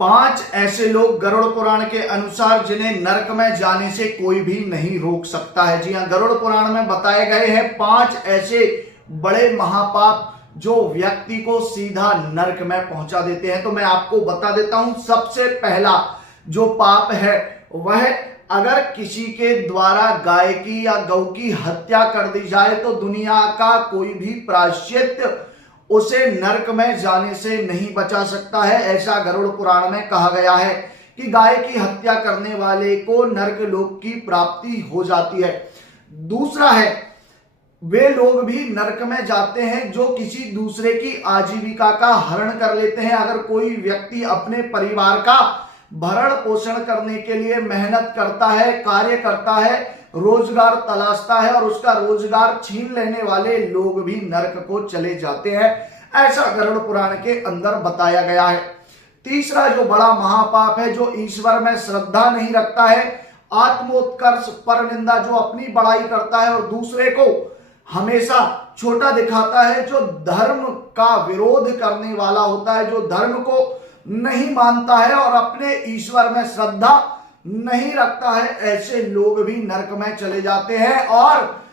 5 ऐसे लोग गरुड़ पुराण के अनुसार जिन्हें नरक में जाने से कोई भी नहीं रोक सकता है। जी हां, गरुड़ पुराण में बताए गए हैं 5 ऐसे बड़े महापाप जो व्यक्ति को सीधा नरक में पहुंचा देते हैं। तो मैं आपको बता देता हूं। सबसे पहला जो पाप है वह अगर किसी के द्वारा गाय की या गौ की हत्या कर दी जाए तो दुनिया का कोई भी प्रायश्चित उसे नरक में जाने से नहीं बचा सकता है। ऐसा गरुड़ पुराण में कहा गया है कि गाय की हत्या करने वाले को नरक लोक की प्राप्ति हो जाती है। दूसरा है, वे लोग भी नरक में जाते हैं जो किसी दूसरे की आजीविका का हरण कर लेते हैं। अगर कोई व्यक्ति अपने परिवार का भरण पोषण करने के लिए मेहनत करता है, कार्य करता है, रोजगार तलाशता है और उसका रोजगार छीन लेने वाले लोग भी नरक को चले जाते हैं, ऐसा गरुड़ पुराण के अंदर बताया गया है। तीसरा जो बड़ा महापाप है, जो ईश्वर में श्रद्धा नहीं रखता है, आत्मोत्कर्ष पर निंदा, जो अपनी बड़ाई करता है और दूसरे को हमेशा छोटा दिखाता है, जो धर्म का विरोध करने वाला होता है, जो धर्म को नहीं मानता है और अपने ईश्वर में श्रद्धा नहीं रखता है, ऐसे लोग भी नरक में चले जाते हैं। और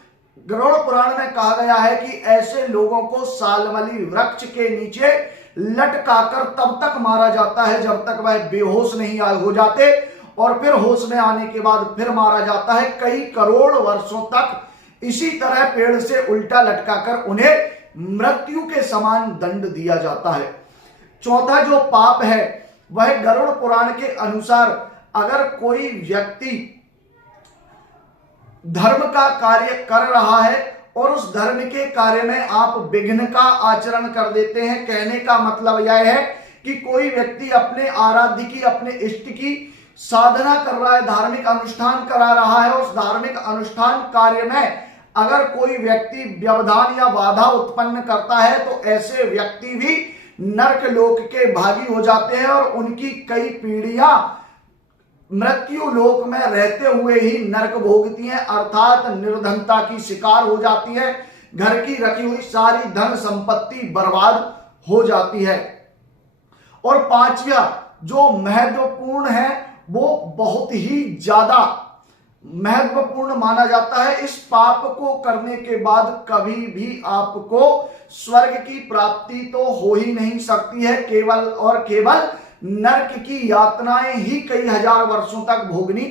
गरुड़ पुराण में कहा गया है कि ऐसे लोगों को सालमली वृक्ष के नीचे लटकाकर तब तक मारा जाता है जब तक वह बेहोश नहीं हो जाते, और फिर होश में आने के बाद फिर मारा जाता है। कई करोड़ वर्षों तक इसी तरह पेड़ से उल्टा लटकाकर उन्हें मृत्यु के समान दंड दिया जाता है। चौथा जो पाप है वह गरुड़ पुराण के अनुसार अगर कोई व्यक्ति धर्म का कार्य कर रहा है और उस धर्म के कार्य में आप विघ्न का आचरण कर देते हैं। कहने का मतलब यह है कि कोई व्यक्ति अपने आराध्य की, अपने इष्ट की साधना कर रहा है, धार्मिक अनुष्ठान करा रहा है, उस धार्मिक अनुष्ठान कार्य में अगर कोई व्यक्ति व्यवधान या बाधा उत्पन्न करता है तो ऐसे व्यक्ति भी नरक लोक के भागी हो जाते हैं और उनकी कई पीढ़ियां मृत्यु लोक में रहते हुए ही नरक भोगती हैं, अर्थात निर्धनता की शिकार हो जाती है, घर की रखी हुई सारी धन संपत्ति बर्बाद हो जाती है। और पांचवा जो महत्वपूर्ण है वो बहुत ही ज्यादा महत्वपूर्ण माना जाता है। इस पाप को करने के बाद कभी भी आपको स्वर्ग की प्राप्ति तो हो ही नहीं सकती है, केवल और केवल नरक की यातनाएं ही कई हजार वर्षों तक भोगनी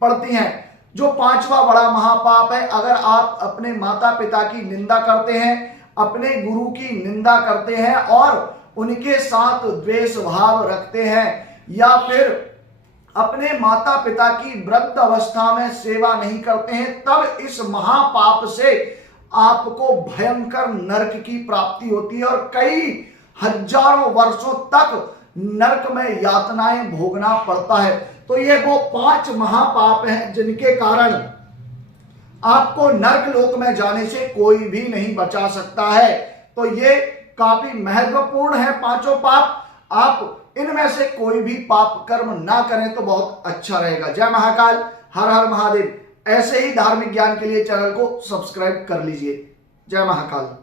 पड़ती हैं। जो पांचवा बड़ा महापाप है, अगर आप अपने माता पिता की निंदा करते हैं, अपने गुरु की निंदा करते हैं और उनके साथ द्वेष भाव रखते हैं, या फिर अपने माता पिता की वृद्ध अवस्था में सेवा नहीं करते हैं, तब इस महापाप से आपको भयंकर नरक की प्राप्ति होती है और कई हजारों वर्षों तक नरक में यातनाएं भोगना पड़ता है। तो ये वो 5 महापाप हैं जिनके कारण आपको नरक लोक में जाने से कोई भी नहीं बचा सकता है। तो ये काफी महत्वपूर्ण है 5 पाप। आप इनमें से कोई भी पाप कर्म ना करें तो बहुत अच्छा रहेगा। जय महाकाल, हर हर महादेव। ऐसे ही धार्मिक ज्ञान के लिए चैनल को सब्सक्राइब कर लीजिए। जय महाकाल।